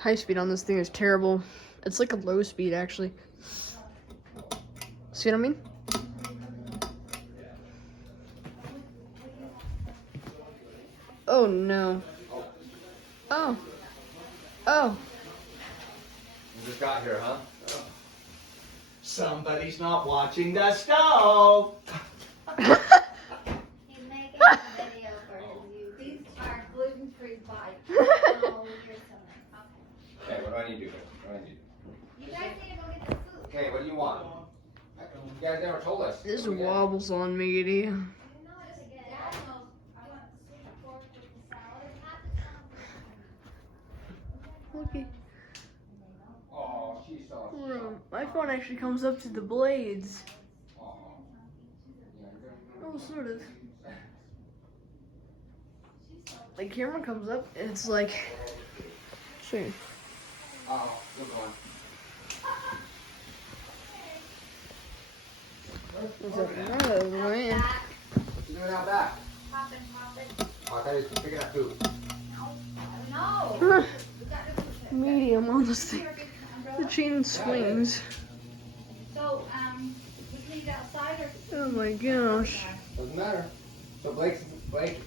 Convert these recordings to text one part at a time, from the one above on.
high speed on this thing is terrible. It's like a low speed, actually. See what I mean? Oh, no. Oh. Oh. You just got here, huh? Somebody's not watching the stove. He's making a video for his YouTube. These are gluten-free bites. Oh, you're so nice. Okay, what do I need to do? What do I need to do? You guys need to go get the food. Okay, what do you want? You guys never told us. This What do we get? wobbles on me, Edie. You know what to get. Dad knows. I want sweet pork with the salad. Okay. Oh, she's so. My phone actually comes up to the blades. Oh. Oh, sort of. The camera comes up and it's like. See. Oh, good one. Is that out of the way? What's you doing out back? Poppin'. Oh, I thought he was picking up food. No. We got to Medium on this thing. The chain swings. So, we can eat outside or? Oh my gosh. Doesn't matter. So Blake,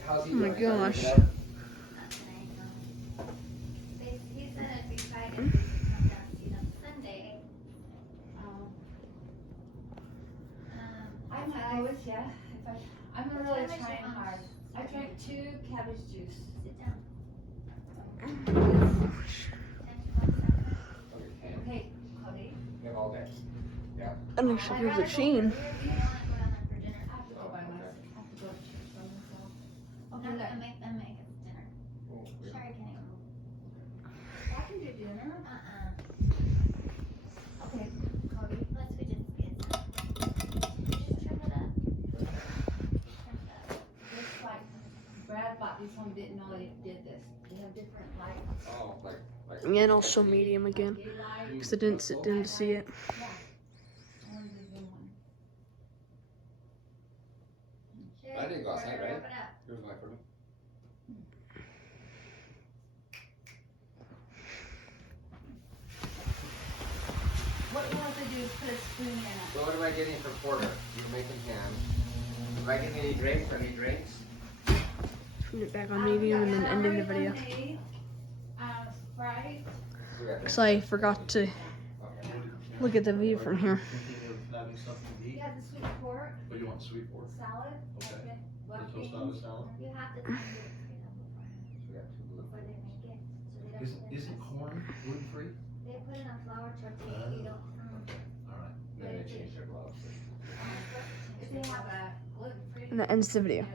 how's he Oh my doing? Is gosh. that better? He said it'd be fine if we come down to see them Sunday. I might go with you. I'm really trying hard. I drank 2 cabbage juice. Sit down. Okay, Okay, Cody. you have all day. And I should use the chain. We don't want to put on them for dinner. I have to go by myself. I have to go to church by myself. I'm Okay, not there. gonna make them make us dinner. Oh, Sure, yeah. I can. I can do dinner. Okay, Cody. Unless we just get some. Just trim it up. Trim it up. Just like Brad bought these home, didn't know they did this. They have different lights. Oh, like. And also medium again. Day light. Because I didn't sit down to see it. Yeah. I wanted to do one. I didn't go outside, right? Wrap it up. Here's my photo. What you want to do is put a spoon in it. So what am I getting for Porter? You're making ham. Am I getting any drinks? Any drinks? Put it back on medium and then ending the video. Lemonade, Sprite. We got Because I forgot to look at the view from here. Thinking of having something to eat? You have the sweet pork, But you want sweet pork? salad. Okay. Black The beans. tostada salad? You have to time it before they make it. So they don't Isn't corn gluten free? They put in a flour tortilla. You don't. Alright. Then they changed their gloves. If they have a gluten-free. And that ends the video.